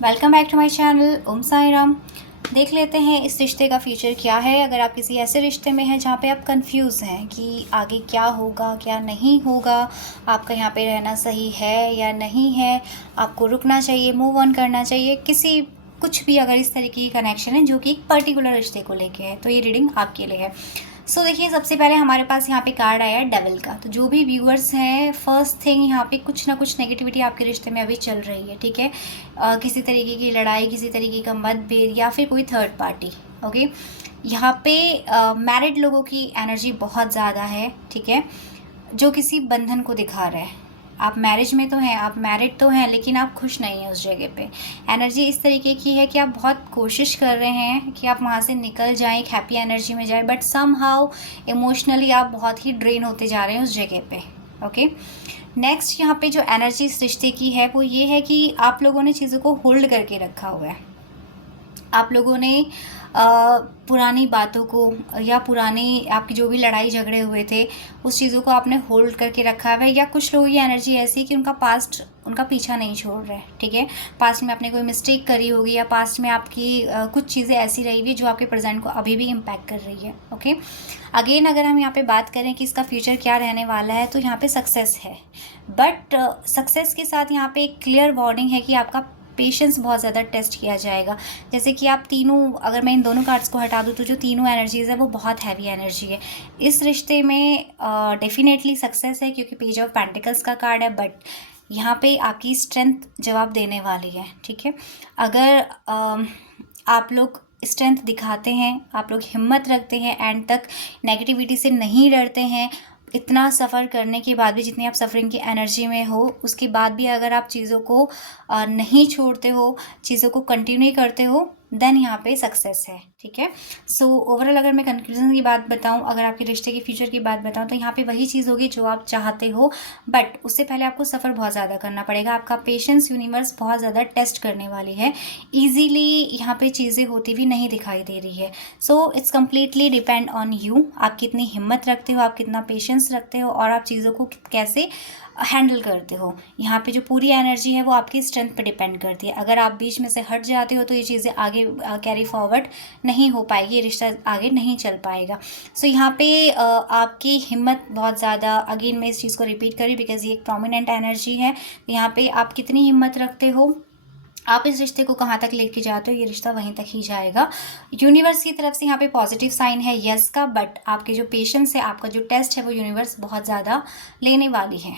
Welcome back to my channel. Om Sai Ram. देख लेते हैं इस रिश्ते का फ्यूचर क्या है। अगर आप किसी ऐसे रिश्ते में हैं जहाँ पे आप कंफ्यूज हैं कि आगे क्या होगा क्या नहीं होगा, आपका यहाँ पे रहना सही है या नहीं है, आपको रुकना चाहिए, मूव ऑन करना चाहिए, किसी कुछ भी अगर इस तरीके की कनेक्शन है जो कि एक पर्टिकुलर रिश्ते को लेके है, तो ये रीडिंग आपके लिए है। सो देखिए, सबसे पहले हमारे पास यहाँ पे कार्ड आया है डेविल का। तो जो भी व्यूअर्स हैं, फर्स्ट थिंग यहाँ पे कुछ ना कुछ नेगेटिविटी आपके रिश्ते में अभी चल रही है, ठीक है। किसी तरीके की लड़ाई, किसी तरीके का मतभेद या फिर कोई थर्ड पार्टी। ओके, यहाँ पे मैरिड लोगों की एनर्जी बहुत ज़्यादा है, ठीक है, जो किसी बंधन को दिखा रहा है। आप मैरिज में तो हैं, आप मैरिड तो हैं, लेकिन आप खुश नहीं हैं उस जगह पे। एनर्जी इस तरीके की है कि आप बहुत कोशिश कर रहे हैं कि आप वहाँ से निकल जाएं, एक हैप्पी एनर्जी में जाएं, बट सम हाउ इमोशनली आप बहुत ही ड्रेन होते जा रहे हैं उस जगह पे। ओके, नेक्स्ट यहाँ पे जो एनर्जी इस रिश्ते की है वो ये है कि आप लोगों ने चीज़ों को होल्ड करके रखा हुआ है। आप लोगों ने पुरानी बातों को या पुरानी आपकी जो भी लड़ाई झगड़े हुए थे उस चीज़ों को आपने होल्ड करके रखा है। या कुछ लोगों की एनर्जी ऐसी कि उनका पास्ट उनका पीछा नहीं छोड़ रहा है, ठीक है। पास्ट में आपने कोई मिस्टेक करी होगी या पास्ट में आपकी कुछ चीज़ें ऐसी रही हुई जो आपके प्रेजेंट को अभी भी इम्पैक्ट कर रही है। ओके, अगेन अगर हम यहाँ पे बात करें कि इसका फ्यूचर क्या रहने वाला है, तो यहाँ पे सक्सेस है, बट सक्सेस के साथ यहाँ पे एक क्लियर वार्निंग है कि आपका पेशेंस बहुत ज़्यादा टेस्ट किया जाएगा। जैसे कि आप तीनों, अगर मैं इन दोनों कार्ड्स को हटा दूँ तो जो तीनों एनर्जीज़ है वो बहुत हैवी एनर्जी है। इस रिश्ते में डेफिनेटली सक्सेस है क्योंकि पेज ऑफ पेंटिकल्स का कार्ड है, बट यहाँ पे आपकी स्ट्रेंथ जवाब देने वाली है, ठीक है। अगर आप लोग स्ट्रेंथ दिखाते हैं, आप लोग हिम्मत रखते हैं, एंड तक नेगेटिविटी से नहीं डरते हैं, इतना सफ़र करने के बाद भी, जितनी आप सफ़रिंग की एनर्जी में हो उसके बाद भी अगर आप चीज़ों को नहीं छोड़ते हो, चीज़ों को कंटिन्यू करते हो, देन यहाँ पे सक्सेस है, ठीक है। सो ओवरऑल अगर मैं कंक्लूजन की बात बताऊँ, अगर आपके रिश्ते के फ्यूचर की बात बताऊँ, तो यहाँ पे वही चीज़ होगी जो आप चाहते हो, बट उससे पहले आपको सफ़र बहुत ज़्यादा करना पड़ेगा। आपका पेशेंस यूनिवर्स बहुत ज़्यादा टेस्ट करने वाली है। ईजीली यहाँ पे चीज़ें होती हुई नहीं दिखाई दे रही है। So it's completely depend on you, आप कितनी हिम्मत रखते हो, आप कितना पेशेंस रखते हो, और आप चीज़ों को कैसे हैंडल करते हो। यहाँ पे जो पूरी एनर्जी है वो आपकी स्ट्रेंथ पे डिपेंड करती है। अगर आप बीच में से हट जाते हो तो ये चीज़ें आगे कैरी फॉरवर्ड नहीं हो पाएगी, ये रिश्ता आगे नहीं चल पाएगा। सो यहाँ पे आपकी हिम्मत बहुत ज़्यादा, अगेन मैं इस चीज़ को रिपीट करी बिकॉज ये एक प्रोमिनेंट एनर्जी है। यहाँ पे आप कितनी हिम्मत रखते हो, आप इस रिश्ते को कहाँ तक लेके जाते हो, ये रिश्ता वहीं तक ही जाएगा। यूनिवर्स की तरफ से यहाँ पे पॉजिटिव साइन है यस का, बट आपके जो पेशेंस है, आपका जो टेस्ट है, वो यूनिवर्स बहुत ज़्यादा लेने वाली है।